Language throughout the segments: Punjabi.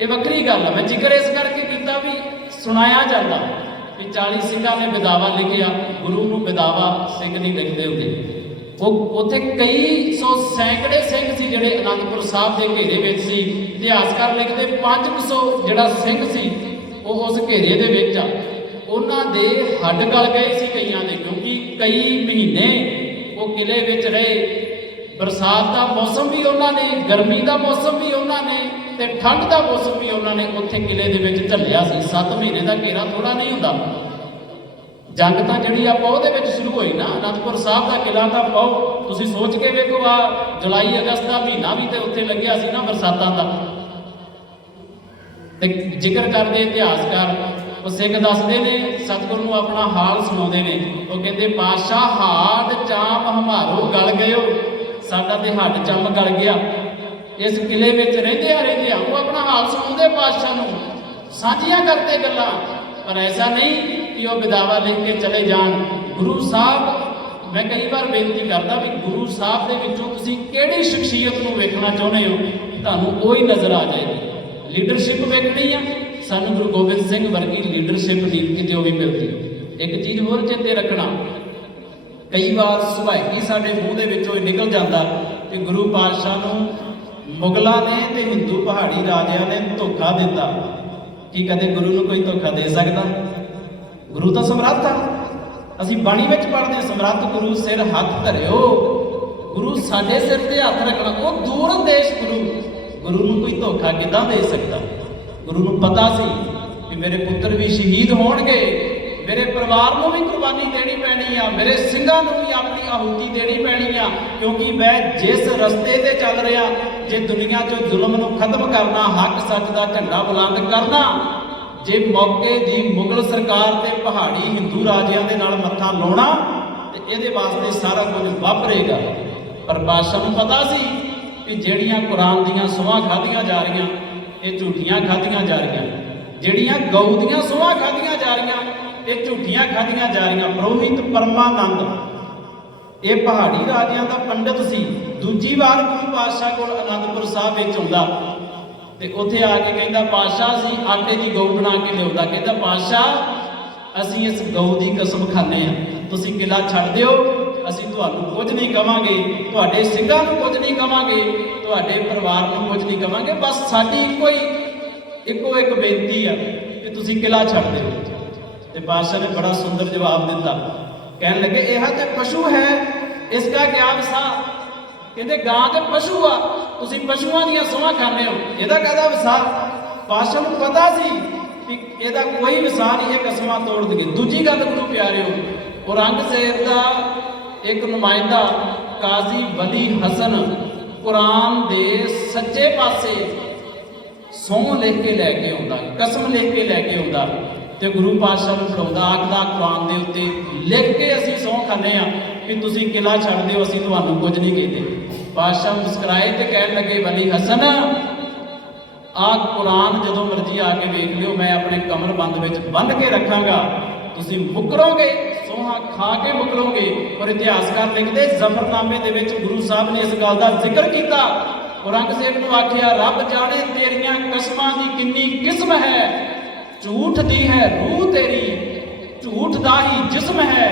ਇਹ ਵੱਖਰੀ ਗੱਲ ਆ। ਮੈਂ ਜ਼ਿਕਰ ਇਸ ਕਰਕੇ ਕੀਤਾ ਵੀ ਸੁਣਾਇਆ ਜਾਂਦਾ ਵੀ 40 ਸਿੰਘਾਂ ਨੇ ਵਿਦਾਵਾ ਲਿਖਿਆ, ਗੁਰੂ ਨੂੰ ਵਿਦਾਵਾ ਸਿੰਘ ਨਹੀਂ ਲਿਖਦੇ ਹੁੰਦੇ। ਉਹ ਉੱਥੇ ਕਈ ਸੌ ਸੈਂਕੜੇ ਸਿੰਘ ਸੀ ਜਿਹੜੇ ਅਨੰਦਪੁਰ ਸਾਹਿਬ ਦੇ ਘੇਰੇ ਵਿੱਚ ਸੀ। ਇਤਿਹਾਸਕਾਰ ਲਿਖਦੇ 500 ਜਿਹੜਾ ਸਿੰਘ ਸੀ, ਉਹ ਉਸ ਘੇਰੇ ਦੇ ਵਿੱਚ ਆ। ਉਹਨਾਂ ਦੇ ਹੱਡ ਗਲ ਗਏ ਸੀ ਕਈਆਂ ਦੇ, ਕਿਉਂਕਿ ਕਈ ਮਹੀਨੇ ਉਹ ਕਿਲੇ ਵਿੱਚ ਰਹੇ। ਬਰਸਾਤ ਦਾ ਮੌਸਮ ਵੀ ਉਹਨਾਂ ਨੇ, ਗਰਮੀ ਦਾ ਮੌਸਮ ਵੀ ਉਹਨਾਂ ਨੇ ਤੇ ਠੰਡ ਦਾ ਮੌਸਮ ਵੀ ਉਹਨਾਂ ਨੇ ਉੱਥੇ ਕਿਲੇ ਦੇ ਵਿੱਚ ਝੱਲਿਆ ਸੀ। 7 ਮਹੀਨੇ ਦਾ ਘੇਰਾ ਥੋੜਾ ਨਹੀਂ ਹੁੰਦਾ। ਜੰਗ ਤਾਂ ਜਿਹੜੀ ਆ, ਆਪਾਂ ਦੇ ਵਿੱਚ ਸ਼ੁਰੂ ਹੋਈ ਨਾ। ਅਨੰਦਪੁਰ ਸਾਹਿਬ ਦਾ ਕਿਲਾ ਤਾਂ ਪਾਓ। ਤੁਸੀਂ ਸੋਚ ਕੇ ਵੇਖੋ, ਆ ਜੁਲਾਈ, ਅਗਸਤ ਦਾ ਮਹੀਨਾ ਵੀ ਤੇ ਉੱਥੇ ਲੱਗਿਆ ਸੀ ਨਾ ਬਰਸਾਤਾਂ ਦਾ। ਤੇ ਜ਼ਿਕਰ ਕਰਦੇ ਇਤਿਹਾਸਕਾਰ, ਉਹ ਸਿੱਖ ਦੱਸਦੇ ਨੇ, ਸਤਿਗੁਰੂ ਨੂੰ ਆਪਣਾ ਹਾਲ ਸੁਣਾਉਂਦੇ ਨੇ। ਉਹ ਕਹਿੰਦੇ ਪਾਸ਼ਾ ਹਾਡ ਚਾਮ ਹਮਾਰੋ ਗਲ ਗਇਓ। ਸਾਡਾ ਤੇ ਹੱਡ ਚੰਮ ਗਲ ਗਿਆ। ਇਸ ਕਿਲੇ ਵਿੱਚ ਰਹਿੰਦੇ ਆ ਰਹਿੰਦੇ ਆ, ਉਹ ਆਪਣਾ ਹਾਲ ਸੁਣਾਉਂਦੇ ਪਾਤਸ਼ਾਹ ਨੂੰ। ਸਾਂਝੀਆਂ ਕਰਦੇ ਗੱਲਾਂ, ਪਰ ਐਸਾ ਨਹੀਂ ਕਿ ਉਹ ਬਿਦਾਵਾ ਲਿਖ ਕੇ ਚਲੇ ਜਾਣ। ਗੁਰੂ ਸਾਹਿਬ, ਮੈਂ ਕਈ ਵਾਰ ਬੇਨਤੀ ਕਰਦਾ ਵੀ ਗੁਰੂ ਸਾਹਿਬ ਦੇ ਵਿੱਚੋਂ ਤੁਸੀਂ ਕਿਹੜੀ ਸ਼ਖਸੀਅਤ ਨੂੰ ਵੇਖਣਾ ਚਾਹੁੰਦੇ ਹੋ, ਤੁਹਾਨੂੰ ਉਹ ਹੀ ਨਜ਼ਰ ਆ ਜਾਏਗੀ। ਲੀਡਰਸ਼ਿਪ ਵੇਖਣੀ ਆ, ਸਾਨੂੰ ਗੁਰੂ ਗੋਬਿੰਦ ਸਿੰਘ ਵਰਗੀ ਲੀਡਰਸ਼ਿਪ ਦੀ ਕਿਤੇ ਉਹ ਵੀ ਮਿਲਦੀ। ਇੱਕ ਚੀਜ਼ ਹੋਰ ਚੇਤੇ ਰੱਖਣਾ, ਕਈ ਵਾਰ ਸੁਭਾਇਕੀ ਸਾਡੇ ਮੂੰਹ ਦੇ ਵਿੱਚੋਂ ਇਹ ਨਿਕਲ ਜਾਂਦਾ ਕਿ ਗੁਰੂ ਪਾਤਸ਼ਾਹ ਨੂੰ ਮੁਗਲਾਂ ਨੇ ਤੇ ਹਿੰਦੂ ਪਹਾੜੀ ਰਾਜਿਆਂ ਨੇ ਧੋਖਾ ਦਿੱਤਾ। ਕੀ ਕਦੇ ਗੁਰੂ ਨੂੰ ਕੋਈ ਧੋਖਾ ਦੇ ਸਕਦਾ? ਗੁਰੂ ਤਾਂ ਸਮਰੱਥ ਆ। ਅਸੀਂ ਬਾਣੀ ਵਿੱਚ ਪੜ੍ਹਦੇ ਹਾਂ, ਸਮਰੱਥ ਗੁਰੂ ਸਿਰ ਹੱਥ ਧਰਿਓ। ਗੁਰੂ ਸਾਡੇ ਸਿਰ ਤੇ ਹੱਥ ਰੱਖਣਾ, ਉਹ ਦੂਰ ਦੇਸ਼ ਗੁਰੂ। ਗੁਰੂ ਨੂੰ ਕੋਈ ਧੋਖਾ ਕਿਦਾਂ ਦੇ ਸਕਦਾ? ਗੁਰੂ ਨੂੰ ਪਤਾ ਸੀ ਕਿ ਮੇਰੇ ਪੁੱਤਰ ਵੀ ਸ਼ਹੀਦ ਹੋਣਗੇ। ਮੇਰੇ ਪਰਿਵਾਰ ਨੂੰ ਵੀ ਕੁਰਬਾਨੀ ਦੇਣੀ ਪੈਣੀ ਆ, ਮੇਰੇ ਸਿੰਘਾਂ ਨੂੰ ਵੀ ਆਪਣੀ ਆਹੂਤੀ ਦੇਣੀ ਪੈਣੀ ਆ, ਕਿਉਂਕਿ ਮੈਂ ਜਿਸ ਰਸਤੇ ਤੇ ਚੱਲ ਰਿਹਾ, ਜੇ ਦੁਨੀਆ 'ਚੋਂ ਜ਼ੁਲਮ ਨੂੰ ਖਤਮ ਕਰਨਾ, ਹੱਕ ਸੱਚ ਦਾ ਝੰਡਾ ਬੁਲੰਦ ਕਰਨਾ, ਜੇ ਮੌਕੇ ਦੀ ਮੁਗਲ ਸਰਕਾਰ ਤੇ ਪਹਾੜੀ ਹਿੰਦੂ ਰਾਜਿਆਂ ਦੇ ਨਾਲ ਮੱਥਾ ਲਾਉਣਾ, ਤੇ ਇਹਦੇ ਵਾਸਤੇ ਸਾਰਾ ਕੁਝ ਵਾਪਰੇਗਾ। ਪਰ ਬਾਦਸ਼ਾਹ ਨੂੰ ਪਤਾ ਸੀ ਕਿ ਜਿਹੜੀਆਂ ਕੁਰਾਨ ਦੀਆਂ ਸੁਆਹ ਖਾਧੀਆਂ ਜਾ ਰਹੀਆਂ, ਇਹ ਝੂਠੀਆਂ ਖਾਧੀਆਂ ਜਾ ਰਹੀਆਂ। ਜਿਹੜੀਆਂ ਗਊ ਦੀਆਂ ਸੁਆਹ ਖਾਧੀਆਂ ਜਾ ਰਹੀਆਂ ਇਹ ਝੂਠੀਆਂ ਖਾਧੀਆਂ ਜਾ ਰਹੀਆਂ, ਪ੍ਰੋਹਿਤ ਪਰਮਾਨੰਦ। ਇਹ ਪਹਾੜੀ ਰਾਜਿਆਂ ਦਾ ਪੰਡਤ ਸੀ। ਦੂਜੀ ਵਾਰ ਗੁਰੂ ਪਾਤਸ਼ਾਹ ਕੋਲ ਅਨੰਦਪੁਰ ਸਾਹਿਬ ਵਿੱਚ ਆਉਂਦਾ। ਤੇ ਉੱਥੇ ਆ ਕੇ ਕਹਿੰਦਾ, ਪਾਤਸ਼ਾਹ ਸੀ ਆਟੇ ਦੀ ਗਊ ਬਣਾ ਕੇ ਲਿਆਉਂਦਾ। ਕਹਿੰਦਾ, ਪਾਤਸ਼ਾਹ, ਅਸੀਂ ਇਸ ਗਊ ਦੀ ਕਸਮ ਖਾਂਦੇ ਆ ਤੁਸੀਂ ਕਿਲਾ ਛੱਡ ਦਿਓ, ਅਸੀਂ ਤੁਹਾਨੂੰ ਕੁਝ ਨਹੀਂ ਕਵਾਂਗੇ। ਤੁਹਾਡੇ ਸਿੰਘਾਂ ਨੂੰ ਕੁਝ ਨਹੀਂ ਕਵਾਂਗੇ, ਤੁਹਾਡੇ ਪਰਿਵਾਰ ਨੂੰ ਕੁਝ ਨਹੀਂ ਕਵਾਂਗੇ। ਬਸ ਸਾਡੀ ਇੱਕੋ ਹੀ, ਇੱਕੋ ਇੱਕ ਬੇਨਤੀ ਆ ਕਿ ਤੁਸੀਂ ਕਿਲਾ ਛੱਡ ਦਿਓ। ਤੇ ਬਾਦਸ਼ਾਹ ਨੇ ਬੜਾ ਸੁੰਦਰ ਜਵਾਬ ਦਿੱਤਾ। ਕਹਿਣ ਲੱਗੇ, ਇਹ ਤੇ ਪਸ਼ੂ ਹੈ? ਇਸ ਦਾ ਕਿਆ ਵਿਸਾ ਕਹਿੰਦੇ, ਗਾਂ ਤੇ ਪਸ਼ੂ ਆ। ਤੁਸੀਂ ਪਸ਼ੂਆਂ ਦੀਆਂ ਸੋਹਾਂ ਖਾਂਦੇ ਹੋ। ਇਹਦਾ ਕਾਹਦਾ ਵਿਸਾ ਬਾਦਸ਼ਾਹ ਨੂੰ ਪਤਾ ਸੀ ਕਿ ਇਹਦਾ ਕੋਈ ਵਿਸਾ ਨਹੀਂ, ਇਹ ਕਸਮਾਂ ਤੋੜ ਦਗੇ ਦੂਜੀ ਗੱਲ ਗੁਰੂ ਪਿਆਰਿਓ, ਔਰੰਗਜ਼ੇਬ ਦਾ ਇੱਕ ਨੁਮਾਇੰਦਾ, ਕਾਜ਼ੀ ਵਲੀ ਹਸਨ, ਕੁਰਾਨ ਦੇ ਸੱਚੇ ਪਾਸੇ ਸਹੁੰ ਲਿਖ ਕੇ ਲੈ ਕੇ ਆਉਂਦਾ, ਕਸਮ ਲਿਖ ਕੇ ਲੈ ਕੇ ਆਉਂਦਾ। ਤੇ ਗੁਰੂ ਪਾਤਸ਼ਾਹ ਨੂੰ ਫੜਾਉਂਦਾ ਆਖਦਾ ਕੁਰਾਨ ਦੇ ਉੱਤੇ ਲਿਖ ਕੇ ਅਸੀਂ ਸਹੁੰ ਖਾਂਦੇ ਆ ਕਿ ਤੁਸੀਂ ਕਿਲਾ ਛੱਡ ਦਿਓ, ਅਸੀਂ ਤੁਹਾਨੂੰ ਕੁਝ ਨਹੀਂ ਕਹਿੰਦੇ। ਪਾਤਸ਼ਾਹ ਮੁਸਕਰਾਏ ਤੇ ਕਹਿਣ ਲੱਗੇ ਵਲੀ ਹਸਨ ਆਹ ਕੁਰਾਨ ਜਦੋਂ ਮਰਜ਼ੀ ਆ ਕੇ ਵੇਖ ਲਿਓ, ਮੈਂ ਆਪਣੇ ਕਮਰ ਬੰਦ ਵਿੱਚ ਬੰਨ ਕੇ ਰੱਖਾਂਗਾ। ਤੁਸੀਂ ਮੁਕਰੋਗੇ, ਸੋਹਾ ਖਾ ਕੇ ਮੁਕਰੋਗੇ, ਪਰ ਇਤਿਹਾਸਕਾਰ ਲਿਖਦੇ, ਜ਼ਫਰਨਾਮੇ ਦੇ ਵਿੱਚ ਗੁਰੂ ਸਾਹਿਬ ਨੇ ਇਸ ਗੱਲ ਦਾ ਜ਼ਿਕਰ ਕੀਤਾ। ਔਰੰਗਜ਼ੇਬ ਨੂੰ ਆਖਿਆ, ਰੱਬ ਜਾਣੇ ਤੇਰੀਆਂ ਕਸਮਾਂ ਦੀ ਕਿੰਨੀ ਕਿਸਮ ਹੈ। ਝੂਠ ਦੀ ਹੈ ਰੂਹ ਤੇਰੀ, ਝੂਠ ਦਾ ਹੀ ਜਿਸਮ ਹੈ।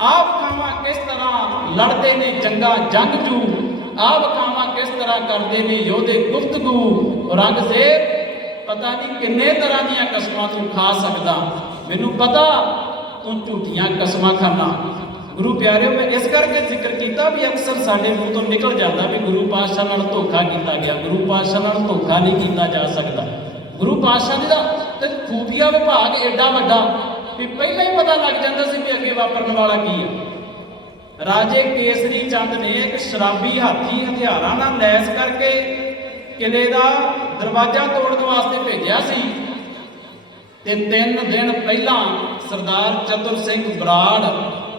ਆਪ ਖਾਵਾਂ ਕਿਸ ਤਰ੍ਹਾਂ ਲੜਦੇ ਨੇ ਜੰਗਾ ਜੰਗ ਜੂ। ਆਪ ਖਾਵਾਂ ਕਿਸ ਤਰ੍ਹਾਂ ਕਰਦੇ ਨੇ ਯੋਧੇ ਗੁਫ਼ਤਗੂ। ਔਰੰਗਜ਼ੇਬ ਪਤਾ ਨਹੀਂ ਕਿੰਨੇ ਤਰ੍ਹਾਂ ਦੀਆਂ ਕਸਮਾਂ ਤੂੰ ਖਾ ਸਕਦਾ। ਮੈਨੂੰ ਪਤਾ ਤੂੰ ਝੂਠੀਆਂ ਕਸਮਾਂ ਖਾਣਾ ਗੁਰੂ ਪਿਆਰਿਓ, ਮੈਂ ਇਸ ਕਰਕੇ ਜ਼ਿਕਰ ਕੀਤਾ ਵੀ ਅਕਸਰ ਸਾਡੇ ਮੂੰਹ ਤੋਂ ਨਿਕਲ ਜਾਂਦਾ ਵੀ ਗੁਰੂ ਪਾਤਸ਼ਾਹ ਨਾਲ ਧੋਖਾ ਕੀਤਾ ਗਿਆ। ਗੁਰੂ ਪਾਤਸ਼ਾਹ ਨਾਲ ਧੋਖਾ ਨਹੀਂ ਕੀਤਾ ਜਾ ਸਕਦਾ। ਗੁਰੂ ਪਾਤਸ਼ਾਹ ਦਾ ਖੂਫੀਆ ਵਿਭਾਗ ਐਡਾ ਵੱਡਾ ਵੀ ਪਹਿਲਾਂ ਹੀ ਪਤਾ ਲੱਗ ਜਾਂਦਾ ਸੀ ਵੀ ਅੱਗੇ ਵਾਪਰਨ ਵਾਲਾ ਕੀ ਹੈ ਰਾਜੇ ਕੇਸਰੀ ਚੰਦ ਨੇ ਇੱਕ ਸ਼ਰਾਬੀ ਹਾਥੀ ਹਥਿਆਰਾਂ ਨਾਲ ਲੈਸ ਕਰਕੇ ਕਿਲੇ ਦਾ ਦਰਵਾਜ਼ਾ ਤੋੜਨ ਵਾਸਤੇ ਭੇਜਿਆ ਸੀ ਤੇ ਤਿੰਨ ਦਿਨ ਪਹਿਲਾਂ ਸਰਦਾਰ ਚਤੁਰ ਸਿੰਘ ਬਰਾੜ,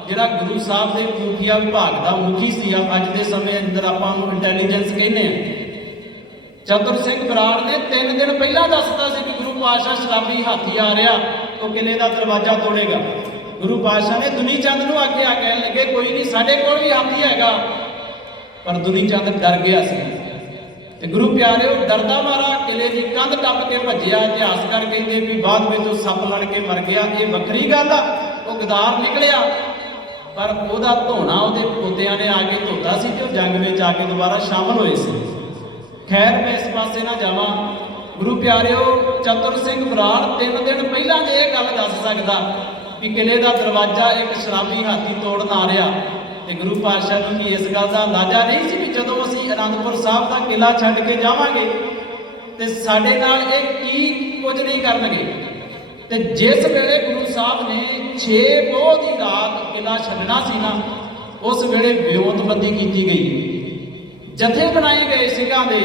ਜਿਹੜਾ ਗੁਰੂ ਸਾਹਿਬ ਦੇ ਖੂਫੀਆ ਵਿਭਾਗ ਦਾ ਮੁਖੀ ਸੀ ਅੱਜ ਦੇ ਸਮੇਂ ਅੰਦਰ ਆਪਾਂ ਨੂੰ ਇੰਟੈਲੀਜੈਂਸ ਕਹਿੰਦੇ ਆ। ਚਤੁਰ ਸਿੰਘ ਬਰਾੜ ਨੇ ਤਿੰਨ ਦਿਨ ਪਹਿਲਾਂ ਦੱਸਤਾ ਸੀ ਕਿ ਗੁਰੂ ਪਾਤਸ਼ਾਹ ਸ਼ਰਾਬੀ ਹਾਥੀ ਆ ਰਿਹਾ, ਉਹ ਕਿਲੇ ਦਾ ਦਰਵਾਜ਼ਾ ਤੋੜੇਗਾ। ਗੁਰੂ ਪਾਤਸ਼ਾਹ ਨੇ ਦੁਨੀ ਚੰਦ ਨੂੰ ਆਖਿਆ ਕਹਿਣ ਲੱਗੇ, ਕੋਈ ਨਹੀਂ, ਸਾਡੇ ਕੋਲ ਵੀ ਹਾਥੀ ਹੈਗਾ। ਪਰ ਦੁਨੀ ਚੰਦ ਡਰ ਗਿਆ ਸੀ। ਤੇ ਗੁਰੂ ਪਿਆਰਿਓ, ਡਰਦਾ ਮਾਰਾ ਕਿਲੇ ਦੀ ਕੰਧ ਟੱਪ ਕੇ ਭੱਜਿਆ ਇਤਿਹਾਸਕਾਰ ਕਹਿੰਦੇ ਵੀ ਬਾਅਦ ਵਿੱਚ ਉਹ ਸੱਪ ਲੜ ਕੇ ਮਰ ਗਿਆ। ਇਹ ਵੱਖਰੀ ਗੱਲ ਆ, ਉਹ ਗਦਾਰ ਨਿਕਲਿਆ, ਪਰ ਉਹਦਾ ਧੋਣਾ ਉਹਦੇ ਪੋਤਿਆਂ ਨੇ ਆ ਕੇ ਧੋਤਾ ਸੀ ਤੇ ਉਹ ਜੰਗ ਵਿੱਚ ਆ ਕੇ ਦੁਬਾਰਾ ਸ਼ਾਮਲ ਹੋਏ ਸੀ। ਖੈਰ ਮੈਂ ਇਸ ਪਾਸੇ ਨਾ ਜਾਵਾਂ। ਗੁਰੂ ਪਿਆਰਿਓ, ਚਤੁਰ ਸਿੰਘ ਬਰਾੜ, ਤਿੰਨ ਦਿਨ ਪਹਿਲਾਂ ਜੇ ਇਹ ਗੱਲ ਦੱਸ ਸਕਦਾ ਕਿ ਕਿਲੇ ਦਾ ਦਰਵਾਜ਼ਾ ਇੱਕ ਸ਼ਰਾਬੀ ਹਾਥੀ ਤੋੜਨ ਆ ਰਿਹਾ। ਤੇ ਗੁਰੂ ਪਾਤਸ਼ਾਹ ਨੂੰ ਵੀ ਇਸ ਗੱਲ ਦਾ ਅੰਦਾਜ਼ਾ ਨਹੀਂ ਸੀ ਵੀ ਜਦੋਂ ਅਸੀਂ ਅਨੰਦਪੁਰ ਸਾਹਿਬ ਦਾ ਕਿਲਾ ਛੱਡ ਕੇ ਜਾਵਾਂਗੇ, ਤੇ ਸਾਡੇ ਨਾਲ ਇਹ ਕੀ ਕੁਝ ਨਹੀਂ ਕਰਨਗੇ। ਤੇ ਜਿਸ ਵੇਲੇ ਗੁਰੂ ਸਾਹਿਬ ਨੇ 6 ਪੋਹ ਦੀ ਰਾਤ ਕਿਲਾ ਛੱਡਣਾ ਸੀ ਨਾ, ਉਸ ਵੇਲੇ ਵਿਉਂਤਬੰਦੀ ਕੀਤੀ ਗਈ। ਜਥੇ ਬਣਾਏ ਗਏ ਸਿੰਘਾਂ ਦੇ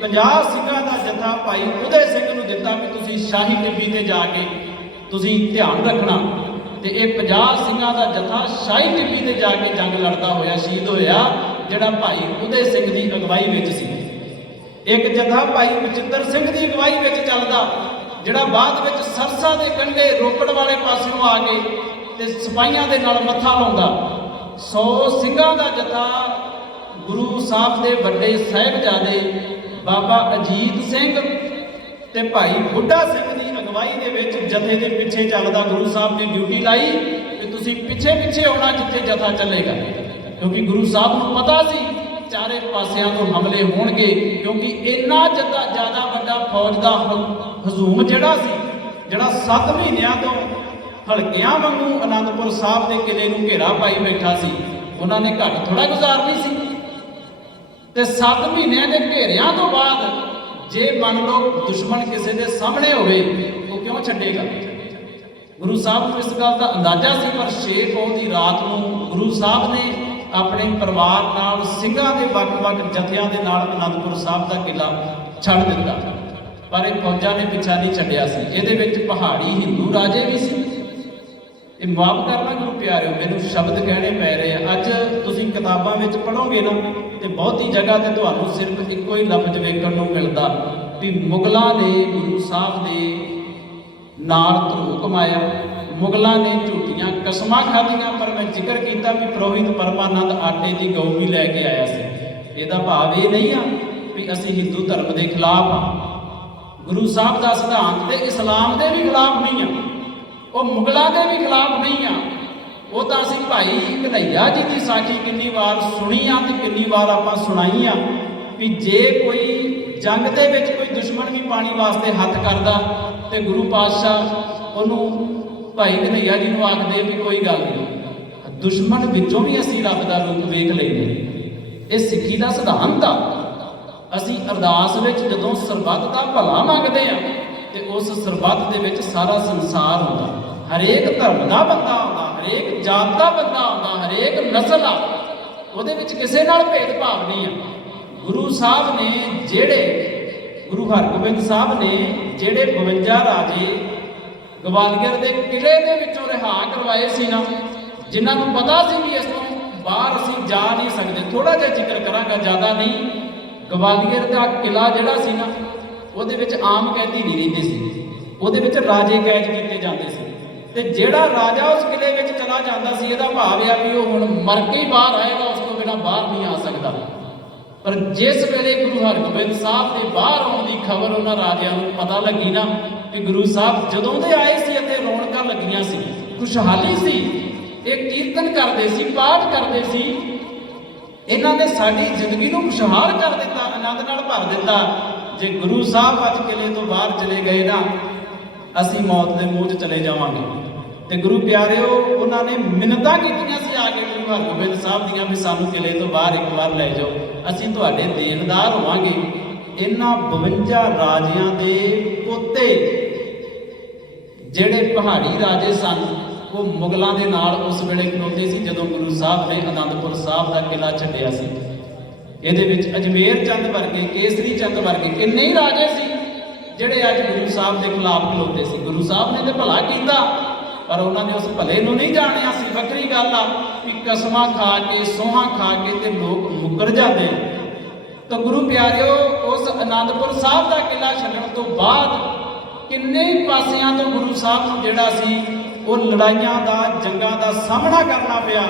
50 ਸਿੰਘਾਂ ਦਾ ਜਥਾ ਭਾਈ ਉਦੇ ਸਿੰਘ ਨੂੰ ਦਿੱਤਾ ਵੀ ਤੁਸੀਂ ਸ਼ਾਹੀ ਟਿੱਬੀ ਤੇ ਜਾ ਕੇ ਤੁਸੀਂ ਧਿਆਨ ਰੱਖਣਾ। ਤੇ ਇਹ 50 ਸਿੰਘਾਂ ਦਾ ਜਥਾ ਸ਼ਾਹੀ ਟਿੱਬੀ ਤੇ ਜਾ ਕੇ ਜੰਗ ਲੜਦਾ ਹੋਇਆ, ਸ਼ਹੀਦ ਹੋਇਆ, ਜਿਹੜਾ ਭਾਈ ਉਦੇ ਸਿੰਘ ਦੀ ਅਗਵਾਈ ਵਿੱਚ ਸੀ। ਇੱਕ ਜਥਾ ਭਾਈ ਬਚਿੱਤਰ ਸਿੰਘ ਦੀ ਅਗਵਾਈ ਵਿੱਚ ਚੱਲਦਾ, ਜਿਹੜਾ ਬਾਅਦ ਵਿੱਚ ਸਰਸਾ ਦੇ ਕੰਢੇ ਰੋਪੜ ਵਾਲੇ ਪਾਸਿਓਂ ਆ ਕੇ ਤੇ ਸਿਪਾਹੀਆਂ ਦੇ ਨਾਲ ਮੱਥਾ ਲਾਉਂਦਾ। 100 ਸਿੰਘਾਂ ਦਾ ਜਥਾ ਗੁਰੂ ਸਾਹਿਬ ਦੇ ਵੱਡੇ ਸਾਹਿਬਜ਼ਾਦੇ ਬਾਬਾ ਅਜੀਤ ਸਿੰਘ ਤੇ ਭਾਈ ਬੁੱਢਾ ਸਿੰਘ ਦੀ ਅਗਵਾਈ ਦੇ ਵਿੱਚ ਜਥੇ ਦੇ ਪਿੱਛੇ ਚੱਲਦਾ ਗੁਰੂ ਸਾਹਿਬ ਨੇ ਡਿਊਟੀ ਲਾਈ ਕਿ ਤੁਸੀਂ ਪਿੱਛੇ ਪਿੱਛੇ ਆਉਣਾ ਜਿੱਥੇ ਜਥਾ ਚੱਲੇਗਾ। ਕਿਉਂਕਿ ਗੁਰੂ ਸਾਹਿਬ ਨੂੰ ਪਤਾ ਸੀ ਚਾਰੇ ਪਾਸਿਆਂ ਤੋਂ ਹਮਲੇ ਹੋਣਗੇ, ਕਿਉਂਕਿ ਇੰਨਾ ਜ਼ਿਆਦਾ ਜ਼ਿਆਦਾ ਵੱਡਾ ਫੌਜ ਦਾ ਹਜੂਮ ਜਿਹੜਾ ਸੀ, ਜਿਹੜਾ 7 ਮਹੀਨਿਆਂ ਤੋਂ ਹਲਕਿਆਂ ਵਾਂਗੂ ਅਨੰਦਪੁਰ ਸਾਹਿਬ ਦੇ ਕਿਲੇ ਨੂੰ ਘੇਰਾ ਪਾਈ ਬੈਠਾ ਸੀ, ਉਹਨਾਂ ਨੇ ਘੱਟ ਥੋੜਾ ਗੁਜ਼ਾਰਨੀ ਸੀ। ਤੇ 7 ਮਹੀਨਿਆਂ ਦੇ ਘੇਰਿਆਂ ਤੋਂ ਬਾਅਦ ਜੇ ਮੰਨ ਲਓ ਦੁਸ਼ਮਣ ਕਿਸੇ ਦੇ ਸਾਹਮਣੇ ਹੋਵੇ, ਉਹ ਕਿਉਂ ਛੱਡੇਗਾ? ਗੁਰੂ ਸਾਹਿਬ ਨੂੰ ਇਸ ਗੱਲ ਦਾ ਅੰਦਾਜ਼ਾ ਸੀ, ਪਰ 6 ਪੌ ਦੀ ਰਾਤ ਨੂੰ ਗੁਰੂ ਸਾਹਿਬ ਨੇ ਆਪਣੇ ਪਰਿਵਾਰ ਨਾਲ ਸਿੰਘਾਂ ਦੇ ਵੱਖ-ਵੱਖ ਜਥਿਆਂ ਦੇ ਨਾਲ ਅਨੰਦਪੁਰ ਸਾਹਿਬ ਦਾ ਕਿਲਾ ਛੱਡ ਦਿੱਤਾ। ਪਰ ਇਹ ਫੌਜਾਂ ਨੇ ਪਿੱਛਾ ਨਹੀਂ ਛੱਡਿਆ ਸੀ। ਇਹਦੇ ਵਿੱਚ ਪਹਾੜੀ ਹਿੰਦੂ ਰਾਜੇ ਵੀ ਸੀ। ਇਹ ਮਾਫ ਕਰਨਾ ਗੁਰੂ ਪਿਆਰਿਓ, ਮੈਨੂੰ ਸ਼ਬਦ ਕਹਿਣੇ ਪੈ ਰਹੇ ਆ। ਅੱਜ ਤੁਸੀਂ ਕਿਤਾਬਾਂ ਵਿੱਚ ਪੜ੍ਹੋਗੇ ਨਾ ਤੇ ਬਹੁਤੀ ਜਗ੍ਹਾ ਤੇ ਤੁਹਾਨੂੰ ਸਿਰਫ ਇੱਕੋ ਹੀ ਲਫ਼ਜ਼ ਵੇਖਣ ਨੂੰ ਮਿਲਦਾ ਵੀ ਮੁਗਲਾਂ ਨੇ ਗੁਰੂ ਸਾਹਿਬ ਦੇ ਨਾਲ ਧਰੂ ਕਮਾਇਆ। ਮੁਗਲਾਂ ਨੇ ਝੂਠੀਆਂ ਕਸਮਾਂ ਖਾਧੀਆਂ, ਪਰ ਮੈਂ ਜ਼ਿਕਰ ਕੀਤਾ ਵੀ ਪ੍ਰੋਹਿਤ ਪਰਮਾਨੰਦ ਆਟੇ ਦੀ ਗਊ ਵੀ ਲੈ ਕੇ ਆਇਆ ਸੀ। ਇਹਦਾ ਭਾਵ ਇਹ ਨਹੀਂ ਆ ਵੀ ਅਸੀਂ ਹਿੰਦੂ ਧਰਮ ਦੇ ਖਿਲਾਫ ਆ। ਗੁਰੂ ਸਾਹਿਬ ਦਾ ਸਿਧਾਂਤ ਤੇ ਇਸਲਾਮ ਦੇ ਵੀ ਖਿਲਾਫ ਨਹੀਂ ਆ। ਉਹ ਮੁਗਲਾਂ ਦੇ ਵੀ ਖਿਲਾਫ ਨਹੀਂ ਆ। ਉਹ ਤਾਂ ਅਸੀਂ ਭਾਈ ਕਨਈਆ ਜੀ ਦੀ ਸਾਖੀ ਕਿੰਨੀ ਵਾਰ ਸੁਣੀ ਆ ਤੇ ਕਿੰਨੀ ਵਾਰ ਆਪਾਂ ਸੁਣਾਈ ਆ ਵੀ ਜੇ ਕੋਈ ਜੰਗ ਦੇ ਵਿੱਚ ਕੋਈ ਦੁਸ਼ਮਣ ਵੀ ਪਾਣੀ ਵਾਸਤੇ ਹੱਥ ਕਰਦਾ ਤੇ ਗੁਰੂ ਪਾਤਸ਼ਾਹ ਉਹਨੂੰ ਭਾਈ ਕਨਈਆ ਜੀ ਨੂੰ ਆਖਦੇ ਵੀ ਕੋਈ ਗੱਲ ਨਹੀਂ। ਦੁਸ਼ਮਣ ਵਿੱਚੋਂ ਵੀ ਅਸੀਂ ਰੱਬ ਦਾ ਰੂਪ ਵੇਖ ਲੈਂਦੇ ਇਹ ਸਿੱਖੀ ਦਾ ਸਿਧਾਂਤ ਆ। ਅਸੀਂ ਅਰਦਾਸ ਵਿੱਚ ਜਦੋਂ ਸਰਬੱਤ ਦਾ ਭਲਾ ਮੰਗਦੇ ਆ ਤੇ ਉਸ ਸਰਬੱਤ ਦੇ ਵਿੱਚ ਸਾਰਾ ਸੰਸਾਰ ਹੁੰਦਾ। ਹਰੇਕ ਧਰਮ ਦਾ ਬੰਦਾ ਹਰੇਕ ਜਾਤ ਦਾ ਬੰਦਾ ਆਉਂਦਾ, ਹਰੇਕ ਨਸਲ ਆ, ਉਹਦੇ ਵਿੱਚ ਕਿਸੇ ਨਾਲ ਭੇਦਭਾਵ ਨਹੀਂ ਆ। ਗੁਰੂ ਸਾਹਿਬ ਨੇ ਜਿਹੜੇ, ਗੁਰੂ ਹਰਗੋਬਿੰਦ ਸਾਹਿਬ ਨੇ ਜਿਹੜੇ 52 ਰਾਜੇ ਗਵਾਲੀਅਰ ਦੇ ਕਿਲੇ ਦੇ ਵਿੱਚੋਂ ਰਿਹਾ ਕਰਵਾਏ ਸੀ ਨਾ, ਜਿਨ੍ਹਾਂ ਨੂੰ ਪਤਾ ਸੀ ਵੀ ਇਸ ਤੋਂ ਬਾਹਰ ਅਸੀਂ ਜਾ ਨਹੀਂ ਸਕਦੇ ਥੋੜਾ ਜਿਹਾ ਜ਼ਿਕਰ ਕਰਾਂਗਾ, ਜ਼ਿਆਦਾ ਨਹੀਂ। ਗਵਾਲੀਅਰ ਦਾ ਕਿਲਾ ਜਿਹੜਾ ਸੀ ਨਾ, ਉਹਦੇ ਵਿੱਚ ਆਮ ਕੈਦੀ ਨਹੀਂ ਰਹਿੰਦੇ ਸੀ। ਉਹਦੇ ਵਿੱਚ ਰਾਜੇ ਕੈਦ ਕੀਤੇ ਜਾਂਦੇ ਸੀ। ਤੇ ਜਿਹੜਾ ਰਾਜਾ ਉਸ ਕਿਲੇ ਵਿੱਚ ਚਲਾ ਜਾਂਦਾ ਸੀ, ਇਹਦਾ ਭਾਵ ਆ ਵੀ ਉਹ ਹੁਣ ਮਰ ਕੇ ਹੀ ਬਾਹਰ ਆਏਗਾ, ਉਸ ਤੋਂ ਬਿਨਾਂ ਬਾਹਰ ਨਹੀਂ ਆ ਸਕਦਾ। ਪਰ ਜਿਸ ਵੇਲੇ ਗੁਰੂ ਹਰਗੋਬਿੰਦ ਸਾਹਿਬ ਦੇ ਬਾਹਰ ਆਉਣ ਦੀ ਖਬਰ ਉਹਨਾਂ ਰਾਜਿਆਂ ਨੂੰ ਪਤਾ ਲੱਗੀ ਨਾ ਕਿ ਗੁਰੂ ਸਾਹਿਬ ਜਦੋਂ ਦੇ ਆਏ ਸੀ ਇੱਥੇ ਰੌਣਕਾਂ ਲੱਗੀਆਂ ਸੀ, ਖੁਸ਼ਹਾਲੀ ਸੀ, ਇਹ ਕੀਰਤਨ ਕਰਦੇ ਸੀ, ਪਾਠ ਕਰਦੇ ਸੀ, ਇਹਨਾਂ ਨੇ ਸਾਡੀ ਜ਼ਿੰਦਗੀ ਨੂੰ ਖੁਸ਼ਹਾਲ ਕਰ ਦਿੱਤਾ, ਆਨੰਦ ਨਾਲ ਭਰ ਦਿੱਤਾ। ਜੇ ਗੁਰੂ ਸਾਹਿਬ ਅੱਜ ਕਿਲੇ ਤੋਂ ਬਾਹਰ ਚਲੇ ਗਏ ਨਾ, ਅਸੀਂ ਮੌਤ ਦੇ ਮੂੰਹ 'ਚ ਚਲੇ ਜਾਵਾਂਗੇ। ਤੇ ਗੁਰੂ ਪਿਆਰਿਓ, ਉਹਨਾਂ ਨੇ ਮਿੰਨਤਾਂ ਕੀਤੀਆਂ ਸੀ ਆ ਕੇ ਗੁਰੂ ਹਰਗੋਬਿੰਦ ਸਾਹਿਬ ਦੀਆਂ ਵੀ ਸਾਨੂੰ ਕਿਲੇ ਤੋਂ ਬਾਹਰ ਇੱਕ ਵਾਰ ਲੈ ਜਾਓ। ਅਸੀਂ ਤੁਹਾਡੇ ਦੇਣਦਾਰ ਹੋਵਾਂਗੇ। ਇਹਨਾਂ 52 ਰਾਜਿਆਂ ਦੇ ਪੋਤੇ, ਜਿਹੜੇ ਪਹਾੜੀ ਰਾਜੇ ਸਨ, ਉਹ ਮੁਗਲਾਂ ਦੇ ਨਾਲ ਉਸ ਵੇਲੇ ਖਲੋਤੇ ਸੀ ਜਦੋਂ ਗੁਰੂ ਸਾਹਿਬ ਨੇ ਅਨੰਦਪੁਰ ਸਾਹਿਬ ਦਾ ਕਿਲਾ ਛੱਡਿਆ ਸੀ। ਇਹਦੇ ਵਿੱਚ ਅਜਮੇਰ ਚੰਦ ਵਰਗੇ, ਕੇਸਰੀ ਚੰਦ ਵਰਗੇ ਕਿੰਨੇ ਹੀ ਰਾਜੇ ਸੀ, ਜਿਹੜੇ ਅੱਜ ਗੁਰੂ ਸਾਹਿਬ ਦੇ ਖਿਲਾਫ ਖਲੋਤੇ ਸੀ। ਗੁਰੂ ਸਾਹਿਬ ਨੇ ਤੇ ਭਲਾ ਕੀਤਾ। ਪਰ ਉਹਨਾਂ ਨੇ ਉਸ ਭਲੇ ਨੂੰ ਨਹੀਂ ਜਾਣਿਆ ਸੀ। ਵੱਖਰੀ ਗੱਲ ਆ ਕਿ ਕਸਮਾਂ ਖਾ ਕੇ, ਸੋਹਾਂ ਖਾ ਕੇ ਤੇ ਲੋਕ ਮੁਕਰ ਜਾਂਦੇ ਤਾਂ ਗੁਰੂ ਪਿਆਰਿਓ, ਉਸ ਅਨੰਦਪੁਰ ਸਾਹਿਬ ਦਾ ਕਿਲਾ ਛੱਡਣ ਤੋਂ ਬਾਅਦ ਕਿੰਨੇ ਪਾਸਿਆਂ ਤੋਂ ਗੁਰੂ ਸਾਹਿਬ ਨੂੰ ਜਿਹੜਾ ਸੀ, ਉਹ ਲੜਾਈਆਂ ਦਾ, ਜੰਗਾਂ ਦਾ ਸਾਹਮਣਾ ਕਰਨਾ ਪਿਆ।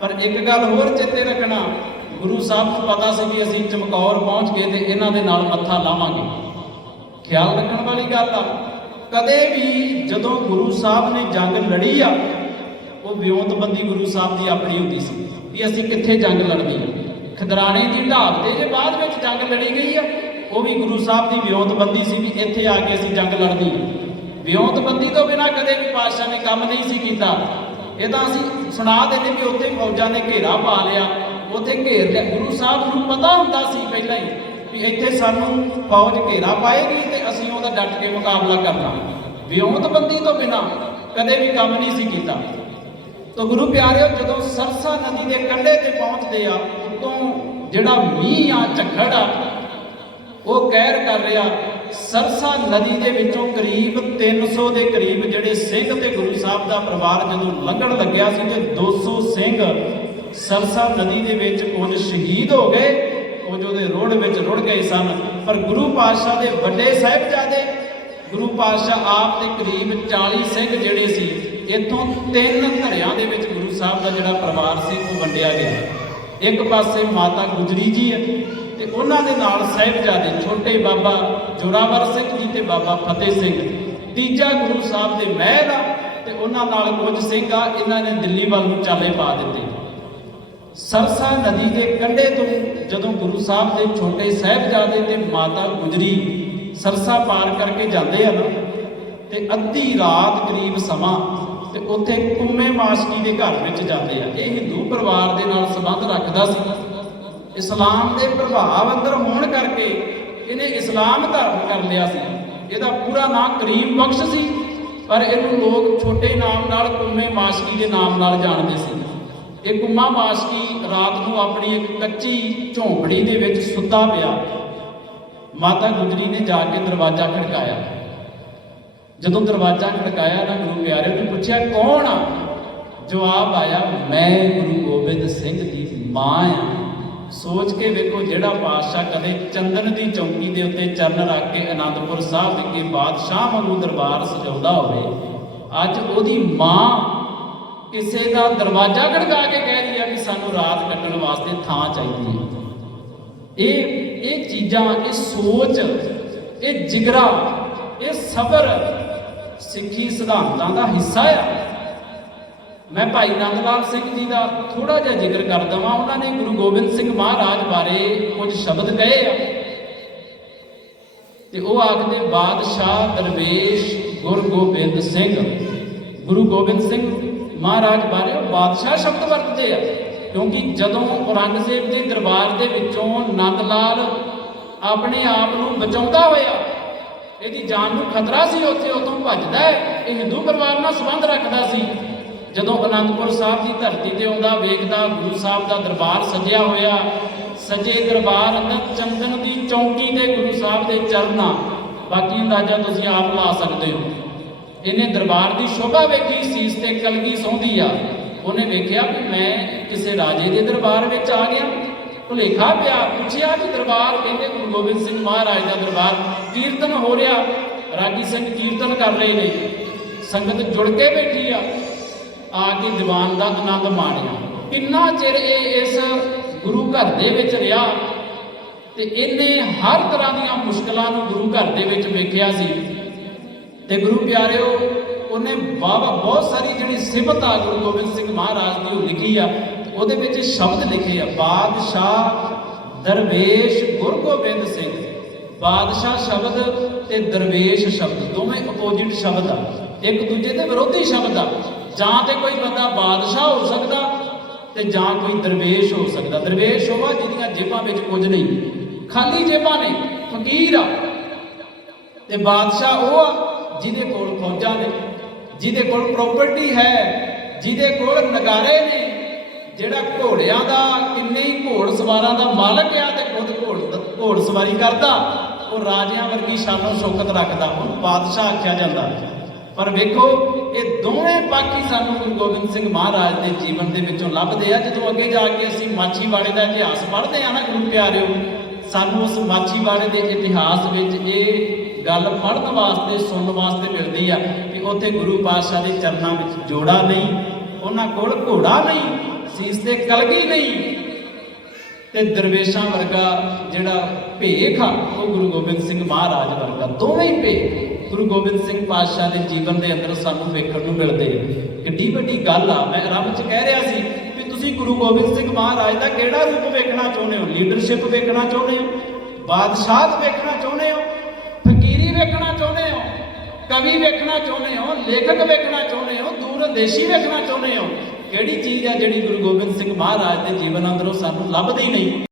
ਪਰ ਇੱਕ ਗੱਲ ਹੋਰ ਚੇਤੇ ਰੱਖਣਾ, ਗੁਰੂ ਸਾਹਿਬ ਨੂੰ ਪਤਾ ਸੀ ਕਿ ਅਸੀਂ ਚਮਕੌਰ ਪਹੁੰਚ ਗਏ ਤੇ ਇਹਨਾਂ ਦੇ ਨਾਲ ਮੱਥਾ ਲਾਵਾਂਗੇ। ਖਿਆਲ ਰੱਖਣ ਵਾਲੀ ਗੱਲ ਆ। ਕਦੇ ਵੀ ਜਦੋਂ ਗੁਰੂ ਸਾਹਿਬ ਨੇ ਜੰਗ ਲੜੀ ਆ, ਉਹ ਵਿਉਂਤਬੰਦੀ ਗੁਰੂ ਸਾਹਿਬ ਦੀ ਆਪਣੀ ਹੁੰਦੀ ਸੀ ਵੀ ਅਸੀਂ ਕਿੱਥੇ ਜੰਗ ਲੜਨੀ ਆ। ਖਦਰਾਣੇ ਦੀ ਢਾਬ ਤੇ ਜੇ ਬਾਅਦ ਵਿੱਚ ਜੰਗ ਲੜੀ ਗਈ ਆ, ਉਹ ਵੀ ਗੁਰੂ ਸਾਹਿਬ ਦੀ ਵਿਉਂਤਬੰਦੀ ਸੀ ਵੀ ਇੱਥੇ ਆ ਕੇ ਅਸੀਂ ਜੰਗ ਲੜਨੀ ਆ। ਵਿਉਂਤਬੰਦੀ ਤੋਂ ਬਿਨਾ ਕਦੇ ਵੀ ਪਾਤਸ਼ਾਹ ਨੇ ਕੰਮ ਨਹੀਂ ਸੀ ਕੀਤਾ। ਇਹ ਤਾਂ ਅਸੀਂ ਸੁਣਾ ਦਿੰਦੇ ਵੀ ਉੱਥੇ ਫੌਜਾਂ ਨੇ ਘੇਰਾ ਪਾ ਲਿਆ। ਉੱਥੇ ਘੇਰ ਲਿਆ। ਗੁਰੂ ਸਾਹਿਬ ਨੂੰ ਪਤਾ ਹੁੰਦਾ ਸੀ ਪਹਿਲਾਂ ਹੀ ਵੀ ਇੱਥੇ ਸਾਨੂੰ ਫੌਜ ਘੇਰਾ ਪਾਏਗੀ ਤੇ ਅਸੀਂ ਉਹਦਾ ਡਟ ਕੇ ਮੁਕਾਬਲਾ ਕਰਨਾ। ਵਿਉਂਤਬੰਦੀ ਤੋਂ ਬਿਨਾ ਕਦੇ ਵੀ ਕੰਮ ਨਹੀਂ ਸੀ ਕੀਤਾ। ਤਾਂ ਗੁਰੂ ਪਿਆਰਿਓ, ਜਦੋਂ ਸਰਸਾ ਨਦੀ ਦੇ ਕੰਢੇ ਤੇ ਪਹੁੰਚਦੇ ਆ, ਉਤੋਂ ਜਿਹੜਾ ਮੀਂਹ ਆ, ਝੱਖੜ ਆ, ਉਹ ਕਹਿਰ ਕਰ ਰਿਹਾ, ਸਰਸਾ ਨਦੀ ਦੇ ਵਿੱਚੋਂ ਕਰੀਬ 300 ਦੇ ਕਰੀਬ ਜਿਹੜੇ ਸਿੰਘ ਤੇ ਗੁਰੂ ਸਾਹਿਬ ਦਾ ਪਰਿਵਾਰ ਜਦੋਂ ਲੰਘਣ ਲੱਗਿਆ ਸੀ ਤੇ 200 ਸਿੰਘ ਸਰਸਾ ਨਦੀ ਦੇ ਵਿੱਚ ਕੁਝ ਸ਼ਹੀਦ ਹੋ ਗਏ ਉਹ ਜੋ ਦੇ ਰੋੜ ਵਿੱਚ ਰੁੜ ਗਏ ਸਨ। ਪਰ ਗੁਰੂ ਪਾਤਸ਼ਾਹ ਦੇ ਵੱਡੇ ਸਾਹਿਬਜ਼ਾਦੇ, ਗੁਰੂ ਪਾਤਸ਼ਾਹ ਆਪ ਦੇ ਕਰੀਬ 40 ਸਿੰਘ ਜਿਹੜੇ ਸੀ, ਇੱਥੋਂ ਤਿੰਨ ਧਰਿਆਂ ਦੇ ਵਿੱਚ ਗੁਰੂ ਸਾਹਿਬ ਦਾ ਜਿਹੜਾ ਪਰਿਵਾਰ ਸੀ, ਉਹ ਵੰਡਿਆ ਗਿਆ। ਇੱਕ ਪਾਸੇ ਮਾਤਾ ਗੁਜਰੀ ਜੀ ਹੈ ਤੇ ਉਹਨਾਂ ਦੇ ਨਾਲ ਸਾਹਿਬਜ਼ਾਦੇ ਛੋਟੇ ਬਾਬਾ ਜੋਰਾਵਰ ਸਿੰਘ ਜੀ ਤੇ ਬਾਬਾ ਫਤਿਹ ਸਿੰਘ। ਤੀਜਾ ਗੁਰੂ ਸਾਹਿਬ ਦੇ ਮਹਿਲ ਆ ਤੇ ਉਹਨਾਂ ਨਾਲ ਕੁਝ ਸਿੰਘ ਆ, ਇਹਨਾਂ ਨੇ ਦਿੱਲੀ ਵੱਲ ਨੂੰ ਚਾਲੇ ਪਾ ਦਿੱਤੇ। ਸਰਸਾ ਨਦੀ ਦੇ ਕੰਢੇ ਤੋਂ ਜਦੋਂ ਗੁਰੂ ਸਾਹਿਬ ਦੇ ਛੋਟੇ ਸਾਹਿਬਜ਼ਾਦੇ ਤੇ ਮਾਤਾ ਗੁਜਰੀ ਸਰਸਾ ਪਾਰ ਕਰਕੇ ਜਾਂਦੇ ਆ ਨਾ, ਤੇ ਅੱਧੀ ਰਾਤ ਕਰੀਬ ਸਮਾਂ ਤੇ ਉੱਥੇ ਕੁੰਮੇ ਮਾਸਕੀ ਦੇ ਘਰ ਵਿੱਚ ਜਾਂਦੇ ਆ। ਇਹ ਹਿੰਦੂ ਪਰਿਵਾਰ ਦੇ ਨਾਲ ਸੰਬੰਧ ਰੱਖਦਾ ਸੀ। ਇਸਲਾਮ ਦੇ ਪ੍ਰਭਾਵ ਅੰਦਰ ਹੋਣ ਕਰਕੇ ਇਹਨੇ ਇਸਲਾਮ ਧਾਰਨ ਕਰ ਲਿਆ ਸੀ। ਇਹਦਾ ਪੂਰਾ ਨਾਮ ਕਰੀਮ ਬਖਸ਼ ਸੀ, ਪਰ ਇਹਨੂੰ ਲੋਕ ਛੋਟੇ ਨਾਮ ਨਾਲ ਕੁੰਮੇ ਮਾਸਕੀ ਦੇ ਨਾਮ ਨਾਲ ਜਾਣਦੇ ਸੀ। ਇਹ ਕੁੰਮਾ ਮਾਸਕੀ ਰਾਤ ਨੂੰ ਆਪਣੀ ਇੱਕ ਕੱਚੀ ਝੌਂਪੜੀ ਦੇ ਵਿੱਚ ਸੁੱਤਾ ਪਿਆ। ਮਾਤਾ ਗੁਜਰੀ ਨੇ ਜਾ ਕੇ ਦਰਵਾਜ਼ਾ ਖੜਕਾਇਆ। ਜਦੋਂ ਦਰਵਾਜ਼ਾ ਖੜਕਾਇਆ ਨਾ ਗੁਰੂ ਪਿਆਰੇ ਨੇ ਪੁੱਛਿਆ, ਕੌਣ ਆ? ਜਵਾਬ ਆਇਆ, ਮੈਂ ਗੁਰੂ ਗੋਬਿੰਦ ਸਿੰਘ ਦੀ ਮਾਂ ਆ। ਸੋਚ ਕੇ ਵੇਖੋ ਜਿਹੜਾ ਪਾਤਸ਼ਾਹ ਕਦੇ ਚੰਦਨ ਦੀ ਚੌਂਕੀ ਦੇ ਉੱਤੇ ਚਰਨ ਰੱਖ ਕੇ ਅਨੰਦਪੁਰ ਸਾਹਿਬ ਦੇ ਬਾਦਸ਼ਾਹ ਵਾਂਗੂ ਦਰਬਾਰ ਸਜਾਉਂਦਾ ਹੋਵੇ। ਅੱਜ ਉਹਦੀ ਮਾਂ ਕਿਸੇ ਦਾ ਦਰਵਾਜ਼ਾ ਖੜਕਾ ਕੇ ਕਹਿ ਰਹੀ ਆ ਕਿ ਸਾਨੂੰ ਰਾਤ ਕੱਟਣ ਵਾਸਤੇ ਥਾਂ ਚਾਹੀਦੀ ਹੈ। ਇਹ ਇਹ ਚੀਜ਼ਾਂ, ਇਹ ਸੋਚ, ਇਹ ਜਿਗਰਾ, ਇਹ ਸਬਰ ਸਿੱਖੀ ਸਿਧਾਂਤਾਂ ਦਾ ਹਿੱਸਾ ਆ। ਮੈਂ ਭਾਈ ਨੰਦ ਲਾਲ ਸਿੰਘ ਜੀ ਦਾ ਥੋੜਾ ਜਿਹਾ ਜ਼ਿਕਰ ਕਰ ਦਵਾਂ। ਉਹਨਾਂ ਨੇ ਗੁਰੂ ਗੋਬਿੰਦ ਸਿੰਘ ਮਹਾਰਾਜ ਬਾਰੇ ਕੁਝ ਸ਼ਬਦ ਕਹੇ ਆ। ਤੇ ਉਹ ਆਖਦੇ, ਬਾਦਸ਼ਾਹ ਦਰਵੇਸ਼ ਗੁਰੂ ਗੋਬਿੰਦ ਸਿੰਘ। ਗੁਰੂ ਗੋਬਿੰਦ ਸਿੰਘ ਮਹਾਰਾਜ ਬਾਰੇ ਬਾਦਸ਼ਾਹ ਸ਼ਬਦ ਵਰਤਦੇ ਆ। ਕਿਉਂਕਿ ਜਦੋਂ ਔਰੰਗਜ਼ੇਬ ਦੇ ਦਰਬਾਰ ਦੇ ਵਿੱਚੋਂ ਨੰਦ ਲਾਲ ਆਪਣੇ ਆਪ ਨੂੰ ਬਚਾਉਂਦਾ ਹੋਇਆ, ਇਹਦੀ ਜਾਨ ਨੂੰ ਖਤਰਾ ਸੀ, ਉੱਥੇ ਉਦੋਂ ਭੱਜਦਾ ਹੈ, ਇਹ ਹਿੰਦੂ ਪਰਿਵਾਰ ਨਾਲ ਸੰਬੰਧ ਰੱਖਦਾ ਸੀ। ਜਦੋਂ ਅਨੰਦਪੁਰ ਸਾਹਿਬ ਦੀ ਧਰਤੀ ਤੇ ਆਉਂਦਾ ਵੇਖਦਾ ਗੁਰੂ ਸਾਹਿਬ ਦਾ ਦਰਬਾਰ ਸਜਿਆ ਹੋਇਆ, ਸਜੇ ਦਰਬਾਰ ਅੰਦਰ ਚੰਦਨ ਦੀ ਚੌਂਕੀ ਤੇ ਗੁਰੂ ਸਾਹਿਬ ਦੇ ਚਰਨਾਂ, ਬਾਕੀ ਅੰਦਾਜ਼ਾ ਤੁਸੀਂ ਆਪ ਲਾ ਸਕਦੇ ਹੋ। ਇਹਨੇ ਦਰਬਾਰ ਦੀ ਸ਼ੋਭਾ ਵੇਖੀ, ਸੀਸ ਤੇ ਕਲਗੀ ਸੌਂਦੀ ਆ। ਉਹਨੇ ਵੇਖਿਆ ਕਿ ਮੈਂ ਕਿਸੇ ਰਾਜੇ ਦੇ ਦਰਬਾਰ ਵਿੱਚ ਆ ਗਿਆ। ਭੁਲੇਖਾ ਪਿਆ, ਪੁੱਛਿਆ ਕਿ ਦਰਬਾਰ, ਕਹਿੰਦੇ ਗੁਰੂ ਗੋਬਿੰਦ ਸਿੰਘ ਮਹਾਰਾਜ ਦਾ ਦਰਬਾਰ ਕੀਰਤਨ ਹੋ ਰਿਹਾ। ਰਾਗੀ ਸਿੰਘ ਕੀਰਤਨ ਕਰ ਰਹੇ ਨੇ। ਸੰਗਤ ਜੁੜ ਕੇ ਬੈਠੀ ਆ। ਆ ਕੇ ਦੀਵਾਨ ਦਾ ਆਨੰਦ ਮਾਣਿਆ। ਕਿੰਨਾ ਚਿਰ ਇਹ ਇਸ ਗੁਰੂ ਘਰ ਦੇ ਵਿੱਚ ਰਿਹਾ ਤੇ ਇਹਨੇ ਹਰ ਤਰ੍ਹਾਂ ਦੀਆਂ ਮੁਸ਼ਕਲਾਂ ਨੂੰ ਗੁਰੂ ਘਰ ਦੇ ਵਿੱਚ ਵੇਖਿਆ ਸੀ। ਤੇ ਗੁਰੂ ਪਿਆਰਿਓ, ਉਹਨੇ ਬਾਬਾ ਬਹੁਤ ਸਾਰੀ ਜਿਹੜੀ ਸਿਫਤ ਆ ਗੁਰੂ ਗੋਬਿੰਦ ਸਿੰਘ ਮਹਾਰਾਜ ਦੀ ਉਹ ਲਿਖੀ ਆ, ਉਹਦੇ ਵਿੱਚ ਸ਼ਬਦ ਲਿਖੇ ਆ, ਬਾਦਸ਼ਾਹ ਦਰਵੇਸ਼ ਗੁਰ ਗੋਬਿੰਦ ਸਿੰਘ। ਬਾਦਸ਼ਾਹ ਸ਼ਬਦ ਤੇ ਦਰਵੇਸ਼ ਸ਼ਬਦ, ਦੋਵੇਂ ਆਪੋਜੀਟ ਸ਼ਬਦ ਆ। ਇੱਕ ਦੂਜੇ ਦੇ ਵਿਰੋਧੀ ਸ਼ਬਦ ਆ। ਜਾਂ ਤੇ ਕੋਈ ਬੰਦਾ ਬਾਦਸ਼ਾਹ ਹੋ ਸਕਦਾ ਤੇ ਜਾਂ ਕੋਈ ਦਰਵੇਸ਼ ਹੋ ਸਕਦਾ। ਦਰਵੇਸ਼ ਹੋਵਾ ਜਿਹਦੀਆਂ ਜੇਬਾਂ ਵਿੱਚ ਕੁਝ ਨਹੀਂ। ਖਾਲੀ ਜੇਬਾਂ ਨੇ, ਫਕੀਰ ਆ। ਤੇ ਬਾਦਸ਼ਾਹ ਉਹ ਆ ਜਿਹਦੇ ਕੋਲ ਫੌਜਾਂ ਨੇ, ਜਿਹਦੇ ਕੋਲ ਪ੍ਰਾਪਰਟੀ ਹੈ, ਜਿਹਦੇ ਕੋਲ ਨਗਾਰੇ ਨੇ, ਜਿਹੜਾ ਘੋੜਿਆਂ ਦਾ ਕਿੰਨੇ ਹੀ ਘੋੜ ਸਵਾਰਾਂ ਦਾ ਮਾਲਕ ਆ ਤੇ ਖੁਦ ਘੋੜ ਘੋੜ ਸਵਾਰੀ ਕਰਦਾ, ਉਹ ਰਾਜਿਆਂ ਵਰਗੀ ਸ਼ਾਨੋ ਸ਼ੌਕਤ ਰੱਖਦਾ ਹੁਣ ਬਾਦਸ਼ਾਹ ਆਖਿਆ ਜਾਂਦਾ। ਪਰ ਵੇਖੋ, ਇਹ ਦੋਵੇਂ ਬਾਕੀ ਸਾਨੂੰ ਗੁਰੂ ਗੋਬਿੰਦ ਸਿੰਘ ਮਹਾਰਾਜ ਦੇ ਜੀਵਨ ਦੇ ਵਿੱਚੋਂ ਲੱਭਦੇ ਆ। ਜਦੋਂ ਅੱਗੇ ਜਾ ਕੇ ਅਸੀਂ ਮਾਛੀ ਵਾਲੇ ਦਾ ਇਤਿਹਾਸ ਪੜ੍ਹਦੇ ਆ ਨਾ, ਗੁਰੂ ਪਿਆਰਿਓ, ਸਾਨੂੰ ਉਸ ਮਾਛੀ ਵਾਲੇ ਦੇ ਇਤਿਹਾਸ ਵਿੱਚ ਇਹ ਗੱਲ ਪੜ੍ਹਨ ਵਾਸਤੇ, ਸੁਣਨ ਵਾਸਤੇ ਮਿਲਦੀ ਆ ਕਿ ਉੱਥੇ ਗੁਰੂ ਪਾਤਸ਼ਾਹ ਦੇ ਚਰਨਾਂ ਵਿੱਚ ਜੋੜਾ ਨਹੀਂ, ਉਹਨਾਂ ਕੋਲ ਘੋੜਾ ਨਹੀਂ, ਸੀਸ ਤੇ ਕਲਗੀ ਨਹੀਂ। ਤੇ ਦਰਵੇਸ਼ਾਂ ਵਰਗਾ ਜਿਹੜਾ ਭੇਖ ਆ, ਉਹ ਗੁਰੂ ਗੋਬਿੰਦ ਸਿੰਘ ਮਹਾਰਾਜ ਵਰਗਾ ਦੋਵੇਂ ਭੇਖ। ਗੁਰੂ ਗੋਬਿੰਦ ਸਿੰਘ ਪਾਤਸ਼ਾਹ ਦੇ ਜੀਵਨ ਦੇ ਅੰਦਰ ਸਾਨੂੰ ਵੇਖਣ ਨੂੰ ਮਿਲਦੇ ਆ। ਕਿੱਡੀ ਵੱਡੀ ਗੱਲ ਆ, ਮੈਂ ਆਰੰਭ ਚ ਕਹਿ ਰਿਹਾ ਸੀ ਵੀ ਤੁਸੀਂ ਗੁਰੂ ਗੋਬਿੰਦ ਸਿੰਘ ਮਹਾਰਾਜ ਦਾ ਕਿਹੜਾ ਰੂਪ ਵੇਖਣਾ ਚਾਹੁੰਦੇ ਹੋ? ਲੀਡਰਸ਼ਿਪ ਵੇਖਣਾ ਚਾਹੁੰਦੇ ਹੋ? ਬਾਦਸ਼ਾਹਤ ਵੇਖਣਾ ਚਾਹੁੰਦੇ ਹੋ? ਕਵੀ ਵੇਖਣਾ ਚਾਹੁੰਦੇ ਹੋ, ਲੇਖਕ ਵੇਖਣਾ ਚਾਹੁੰਦੇ ਹੋ, ਦੂਰਦੇਸ਼ੀ ਵੇਖਣਾ ਚਾਹੁੰਦੇ ਹੋ, ਕਿਹੜੀ ਚੀਜ਼ ਹੈ ਜਿਹੜੀ ਗੁਰੂ ਗੋਬਿੰਦ ਸਿੰਘ ਮਹਾਰਾਜ ਦੇ ਜੀਵਨ ਅੰਦਰੋਂ ਸਾਨੂੰ ਲੱਭਦੀ ਨਹੀਂ?